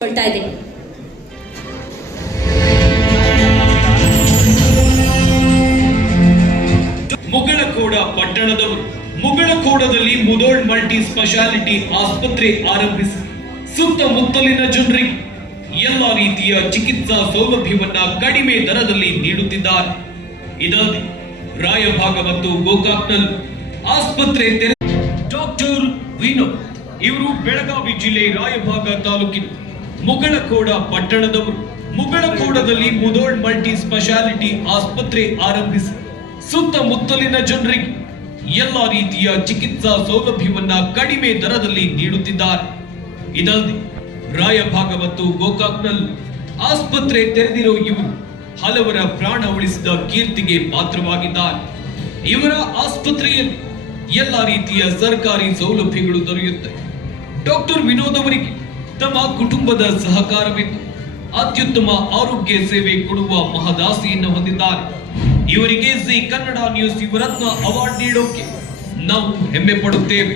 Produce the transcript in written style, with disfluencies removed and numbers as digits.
ಕೊಡ್ತಾ ಇದ್ದೀನಿ. Mugalkhod ಪಟ್ಟಣದವರು ಮುಗಳಖೋಡದಲ್ಲಿ Mudhol multi speciality ಆಸ್ಪತ್ರೆ ಆರಂಭಿಸಿ ಸುತ್ತಮುತ್ತಲಿನ ಜನರಿಗೆ ಎಲ್ಲಾ ರೀತಿಯ ಚಿಕಿತ್ಸಾ ಸೌಲಭ್ಯವನ್ನ ಕಡಿಮೆ ದರದಲ್ಲಿ ನೀಡುತ್ತಿದ್ದಾರೆ. ಇದಲ್ಲದೆ ರಾಯಭಾಗ ಮತ್ತು ಗೋಕಾಕ್ನಲ್ಲಿ ಆಸ್ಪತ್ರೆ ಡಾಕ್ಟರ್ ವಿನೋದ್ ಇವರು ಬೆಳಗಾವಿ ಜಿಲ್ಲೆ ರಾಯಭಾಗ ತಾಲೂಕಿನ ಮುಗಳಖೋಡ ಪಟ್ಟಣದವರು ಮುಗಳಖೋಡದಲ್ಲಿ ಮುಧೋಳ್ ಮಲ್ಟಿ ಸ್ಪೆಷಾಲಿಟಿ ಆಸ್ಪತ್ರೆ ಆರಂಭಿಸಿ ಸುತ್ತಮುತ್ತಲಿನ ಜನರಿಗೆ ಎಲ್ಲಾ ರೀತಿಯ ಚಿಕಿತ್ಸಾ ಸೌಲಭ್ಯವನ್ನ ಕಡಿಮೆ ದರದಲ್ಲಿ ನೀಡುತ್ತಿದ್ದಾರೆ. ಇದಲ್ಲದೆ ರಾಯಭಾಗ ಮತ್ತು ಗೋಕಾಕ್ನಲ್ಲಿ ಆಸ್ಪತ್ರೆ ತೆರೆದಿರೋ ಇವರು ಹಲವರ ಪ್ರಾಣ ಉಳಿಸಿದ ಕೀರ್ತಿಗೆ ಪಾತ್ರವಾಗಿದ್ದಾರೆ. ಇವರ ಆಸ್ಪತ್ರೆಯಲ್ಲಿ ಎಲ್ಲಾ ರೀತಿಯ ಸರ್ಕಾರಿ ಸೌಲಭ್ಯಗಳು ದೊರೆಯುತ್ತವೆ. ಡಾಕ್ಟರ್ ವಿನೋದ್ ಅವರಿಗೆ ತಮ್ಮ ಕುಟುಂಬದ ಸಹಕಾರವಿದ್ದು ಅತ್ಯುತ್ತಮ ಆರೋಗ್ಯ ಸೇವೆ ಕೊಡುವ ಮಹದಾಸೆಯನ್ನು ಹೊಂದಿದ್ದಾರೆ. ಇವರಿಗೆ Zee Kannada news Yuvaratna award ನೀಡೋಕೆ ನಾವು ಹೆಮ್ಮೆ ಪಡುತ್ತೇವೆ.